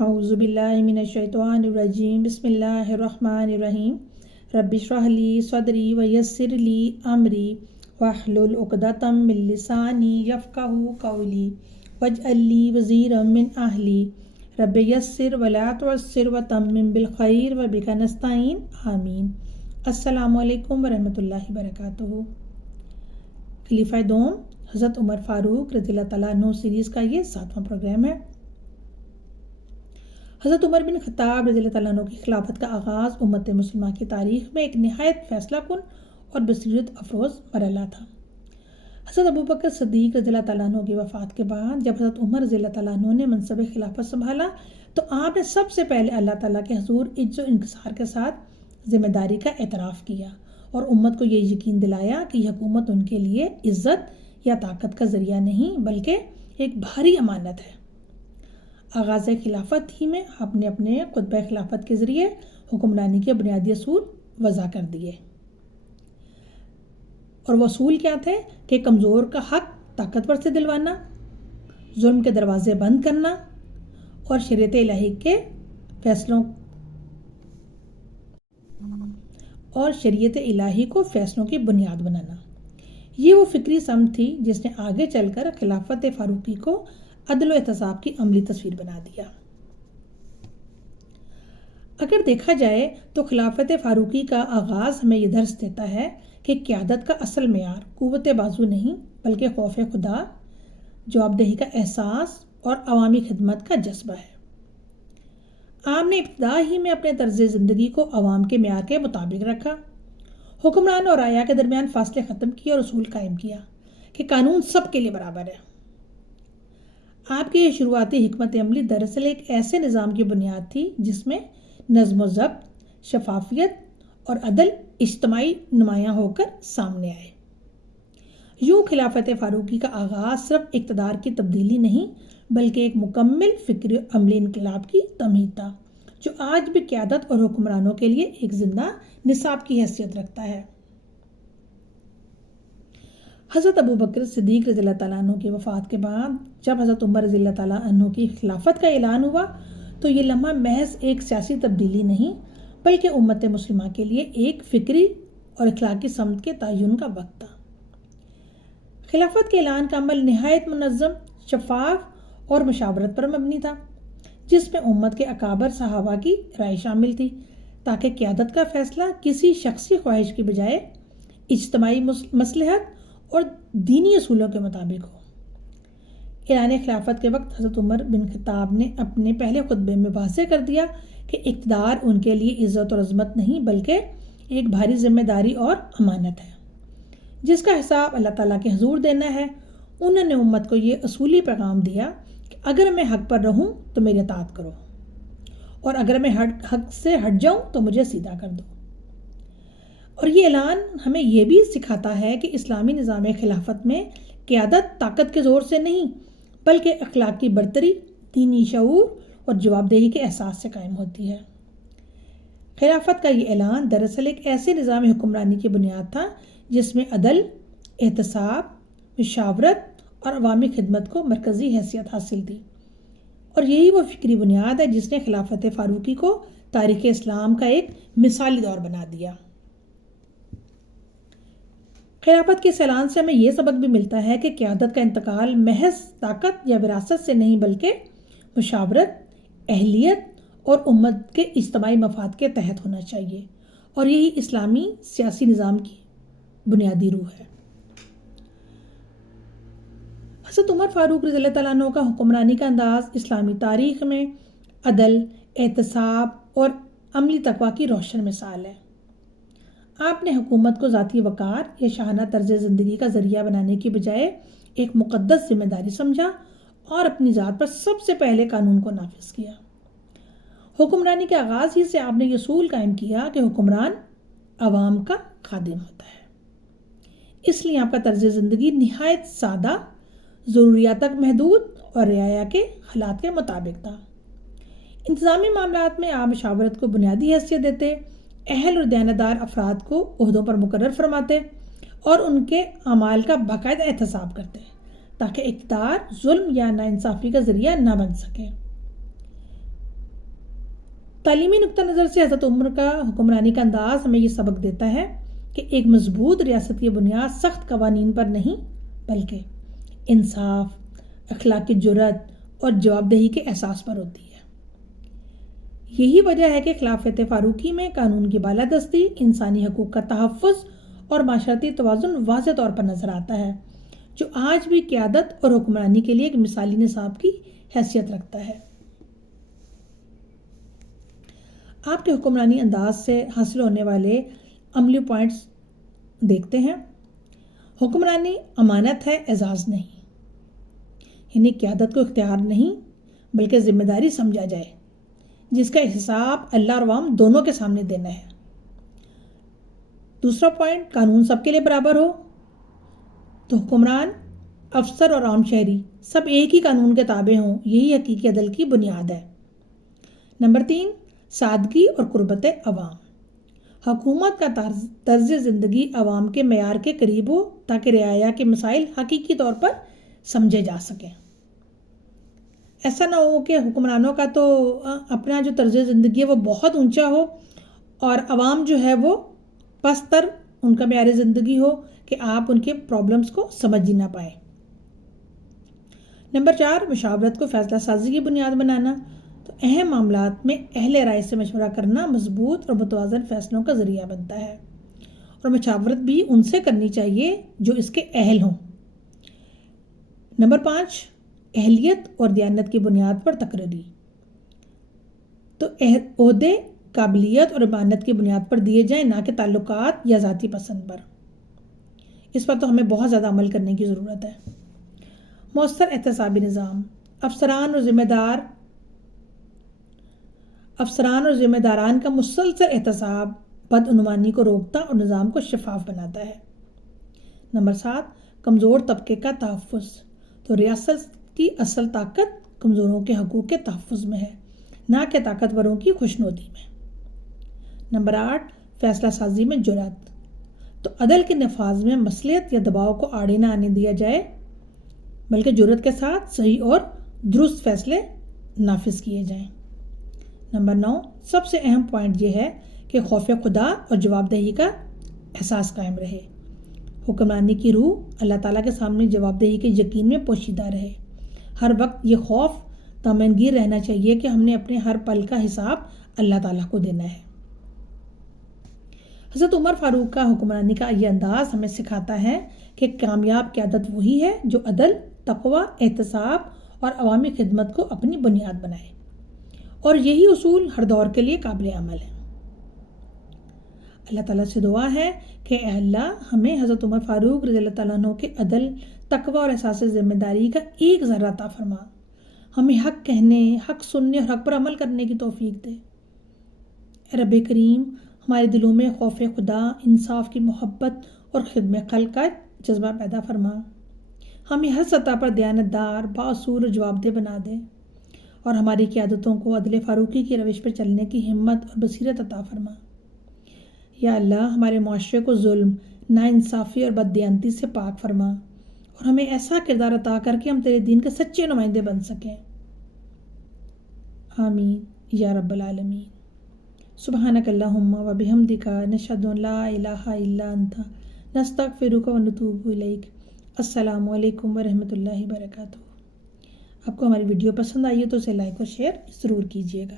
اعوذ باللہ من الشیطان الرجیم بسم اللہ الرحمن الرحیم رب اشرح لی صدری ویسر لی امری واحلل عقدۃ من لسانی یفقہوا قولی واجعل لی وزیرا من اہلی رب یسر ولا تعسر وتمم بالخیر وبک نستعین آمین۔ السلام علیکم ورحمۃ اللہ وبرکاتہ۔ خلیفہ دوم حضرت عمر فاروق رضی اللہ تعالیٰ عنہ سیریز کا یہ 7واں پروگرام ہے۔ حضرت عمر بن خطاب رضی اللہ تعالیٰ عنہ کی خلافت کا آغاز امت مسلمہ کی تاریخ میں ایک نہایت فیصلہ کن اور بصیرت افروز مرحلہ تھا۔ حضرت ابوبکر صدیق رضی اللہ تعالیٰ عنہ کی وفات کے بعد جب حضرت عمر رضی اللہ تعالیٰ عنہ نے منصب خلافت سنبھالا تو آپ نے سب سے پہلے اللہ تعالیٰ کے حضور عجز و انکسار کے ساتھ ذمہ داری کا اعتراف کیا اور امت کو یہ یقین دلایا کہ یہ حکومت ان کے لیے عزت یا طاقت کا ذریعہ نہیں بلکہ ایک بھاری امانت ہے۔ آغاز خلافت ہی میں آپ نے اپنے خطبہ خلافت کے ذریعے حکمرانی کے بنیادی اصول وضع کر دیے، اور وہ اصول کیا تھے کہ کمزور کا حق طاقتور سے دلوانا، ظلم کے دروازے بند کرنا اور شریعت الہی کے فیصلوں کو فیصلوں کی بنیاد بنانا۔ یہ وہ فکری سمت تھی جس نے آگے چل کر خلافت فاروقی کو عدل و احتساب کی عملی تصویر بنا دیا۔ اگر دیکھا جائے تو خلافت فاروقی کا آغاز ہمیں یہ درس دیتا ہے کہ قیادت کا اصل معیار قوت بازو نہیں بلکہ خوف خدا، جوابدہی کا احساس اور عوامی خدمت کا جذبہ ہے۔ آپ نے ابتدا ہی میں اپنے طرز زندگی کو عوام کے معیار کے مطابق رکھا، حکمران اور رعایا کے درمیان فاصلے ختم کیے اور اصول قائم کیا کہ قانون سب کے لیے برابر ہے۔ آپ کی یہ شروعاتی حکمت عملی دراصل ایک ایسے نظام کی بنیاد تھی جس میں نظم و ضبط، شفافیت اور عدل اجتماعی نمایاں ہو کر سامنے آئے۔ یوں خلافت فاروقی کا آغاز صرف اقتدار کی تبدیلی نہیں بلکہ ایک مکمل فکری عملی انقلاب کی تمہید تھا جو آج بھی قیادت اور حکمرانوں کے لیے ایک زندہ نصاب کی حیثیت رکھتا ہے۔ حضرت ابوبکر صدیق رضی اللہ تعالیٰ عنہ کی وفات کے بعد جب حضرت عمر رضی اللہ تعالیٰ عنہ کی خلافت کا اعلان ہوا تو یہ لمحہ محض ایک سیاسی تبدیلی نہیں بلکہ امت مسلمہ کے لیے ایک فکری اور اخلاقی سمت کے تعین کا وقت تھا۔ خلافت کے اعلان کا عمل نہایت منظم، شفاف اور مشاورت پر مبنی تھا، جس میں امت کے اکابر صحابہ کی رائے شامل تھی تاکہ قیادت کا فیصلہ کسی شخصی خواہش کی بجائے اجتماعی مصلحت اور دینی اصولوں کے مطابق ہو۔ اعلان خلافت کے وقت حضرت عمر بن خطاب نے اپنے پہلے خطبے میں واضح کر دیا کہ اقتدار ان کے لیے عزت اور عظمت نہیں بلکہ ایک بھاری ذمہ داری اور امانت ہے جس کا حساب اللہ تعالیٰ کے حضور دینا ہے۔ انہوں نے امت کو یہ اصولی پیغام دیا کہ اگر میں حق پر رہوں تو میری اطاعت کرو اور اگر میں حق سے ہٹ جاؤں تو مجھے سیدھا کر دو۔ اور یہ اعلان ہمیں یہ بھی سکھاتا ہے کہ اسلامی نظام خلافت میں قیادت طاقت کے زور سے نہیں بلکہ اخلاقی برتری، دینی شعور اور جوابدہی کے احساس سے قائم ہوتی ہے۔ خلافت کا یہ اعلان دراصل ایک ایسے نظام حکمرانی کی بنیاد تھا جس میں عدل، احتساب، مشاورت اور عوامی خدمت کو مرکزی حیثیت حاصل تھی، اور یہی وہ فکری بنیاد ہے جس نے خلافت فاروقی کو تاریخ اسلام کا ایک مثالی دور بنا دیا۔ خلافت کے اس اعلان سے ہمیں یہ سبق بھی ملتا ہے کہ قیادت کا انتقال محض طاقت یا وراثت سے نہیں بلکہ مشاورت، اہلیت اور امت کے اجتماعی مفاد کے تحت ہونا چاہیے، اور یہی اسلامی سیاسی نظام کی بنیادی روح ہے۔ حضرت عمر فاروق رضی اللہ تعالیٰ عنہ کا حکمرانی کا انداز اسلامی تاریخ میں عدل، احتساب اور عملی تقویٰ کی روشن مثال ہے۔ آپ نے حکومت کو ذاتی وقار یا شاہانہ طرز زندگی کا ذریعہ بنانے کی بجائے ایک مقدس ذمہ داری سمجھا اور اپنی ذات پر سب سے پہلے قانون کو نافذ کیا۔ حکمرانی کے آغاز ہی سے آپ نے یہ اصول قائم کیا کہ حکمران عوام کا خادم ہوتا ہے۔ اس لیے آپ کا طرز زندگی نہایت سادہ، ضروریات تک محدود اور رعایا کے حالات کے مطابق تھا۔ انتظامی معاملات میں آپ مشاورت کو بنیادی حیثیت دیتے، اہل اور دیانتدار افراد کو عہدوں پر مقرر فرماتے اور ان کے اعمال کا باقاعدہ احتساب کرتے تاکہ اقتدار ظلم یا ناانصافی کا ذریعہ نہ بن سکے۔ تعلیمی نقطہ نظر سے حضرت عمر کا حکمرانی کا انداز ہمیں یہ سبق دیتا ہے کہ ایک مضبوط ریاست کی بنیاد سخت قوانین پر نہیں بلکہ انصاف، اخلاقی جرات اور جواب دہی کے احساس پر ہوتی ہے۔ یہی وجہ ہے کہ خلافت فاروقی میں قانون کی بالادستی، انسانی حقوق کا تحفظ اور معاشرتی توازن واضح طور پر نظر آتا ہے، جو آج بھی قیادت اور حکمرانی کے لیے ایک مثالی نصاب کی حیثیت رکھتا ہے۔ آپ کے حکمرانی انداز سے حاصل ہونے والے عملی پوائنٹس دیکھتے ہیں۔ حکمرانی امانت ہے، اعزاز نہیں، یعنی قیادت کو اختیار نہیں بلکہ ذمہ داری سمجھا جائے، جس کا حساب اللہ اور عوام دونوں کے سامنے دینا ہے۔ دوسرا پوائنٹ، قانون سب کے لیے برابر ہو، تو حکمران، افسر اور عام شہری سب ایک ہی قانون کے تابع ہوں، یہی حقیقی عدل کی بنیاد ہے۔ نمبر 3، سادگی اور قربت عوام۔ حکومت کا طرز زندگی عوام کے معیار کے قریب ہو تاکہ رعایا کے مسائل حقیقی طور پر سمجھے جا سکیں۔ ایسا نہ ہو کہ حکمرانوں کا تو اپنا جو طرز زندگی ہے وہ بہت اونچا ہو اور عوام جو ہے وہ پستر ان کا معیار زندگی ہو کہ آپ ان کے پرابلمس کو سمجھ ہی نہ پائیں۔ نمبر 4، مشاورت کو فیصلہ سازی کی بنیاد بنانا۔ تو اہم معاملات میں اہل رائے سے مشورہ کرنا مضبوط اور متوازن فیصلوں کا ذریعہ بنتا ہے، اور مشاورت بھی ان سے کرنی چاہیے جو اس کے اہل ہوں۔ نمبر 5، اہلیت اور دیانت کی بنیاد پر تقرری۔ تو عہدے قابلیت اور امانت کی بنیاد پر دیے جائیں، نہ کہ تعلقات یا ذاتی پسند پر۔ اس پر تو ہمیں بہت زیادہ عمل کرنے کی ضرورت ہے۔ مؤثر احتسابی نظام۔ افسران اور ذمہ داران کا مسلسل احتساب بدعنوانی کو روکتا اور نظام کو شفاف بناتا ہے۔ نمبر 7، کمزور طبقے کا تحفظ۔ تو ریاست کی اصل طاقت کمزوروں کے حقوق کے تحفظ میں ہے، نہ کہ طاقتوروں کی خوشنودی میں۔ نمبر 8، فیصلہ سازی میں جرات۔ تو عدل کے نفاذ میں مصلحت یا دباؤ کو آڑے نہ آنے دیا جائے بلکہ جرات کے ساتھ صحیح اور درست فیصلے نافذ کیے جائیں۔ نمبر 9، سب سے اہم پوائنٹ یہ ہے کہ خوف خدا اور جواب دہی کا احساس قائم رہے۔ حکمرانی کی روح اللہ تعالیٰ کے سامنے جواب دہی کے یقین میں پوشیدہ رہے۔ ہر وقت یہ خوف طمأنین گیر رہنا چاہیے کہ ہم نے اپنے ہر پل کا حساب اللہ تعالیٰ کو دینا ہے۔ حضرت عمر فاروق کا حکمرانی کا یہ انداز ہمیں سکھاتا ہے کہ کامیاب قیادت وہی ہے جو عدل، تقوی، احتساب اور عوامی خدمت کو اپنی بنیاد بنائے، اور یہی اصول ہر دور کے لیے قابل عمل ہے۔ اللہ تعالیٰ سے دعا ہے کہ اے اللہ ہمیں حضرت عمر فاروق رضی اللہ تعالیٰ عنہ کے عدل، تقوی اور احساس ذمہ داری کا ایک ذرہ عطا فرما۔ ہمیں حق کہنے، حق سننے اور حق پر عمل کرنے کی توفیق دے۔ اے رب کریم، ہمارے دلوں میں خوف خدا، انصاف کی محبت اور خدمت خلق کا جذبہ پیدا فرما۔ ہمیں ہر سطح پر دیانتدار، بااصول اور جواب دہ بنا دے، اور ہماری قیادتوں کو عدل فاروقی کی روش پر چلنے کی ہمت اور بصیرت عطا فرما۔ یا اللہ ہمارے معاشرے کو ظلم، ناانصافی اور بددیانتی سے پاک فرما، اور ہمیں ایسا کردار عطا کر کے ہم تیرے دین کے سچے نمائندے بن سکیں۔ آمین یا رب العالمین۔ سبحانک اللہم و بحمدک، نشہد ان لا الہ الا انت، نستغفرک و نتوب الیک۔ السلام علیکم ورحمۃ اللہ وبرکاتہ۔ آپ کو ہماری ویڈیو پسند آئی ہے تو اسے لائک اور شیئر ضرور کیجیے گا۔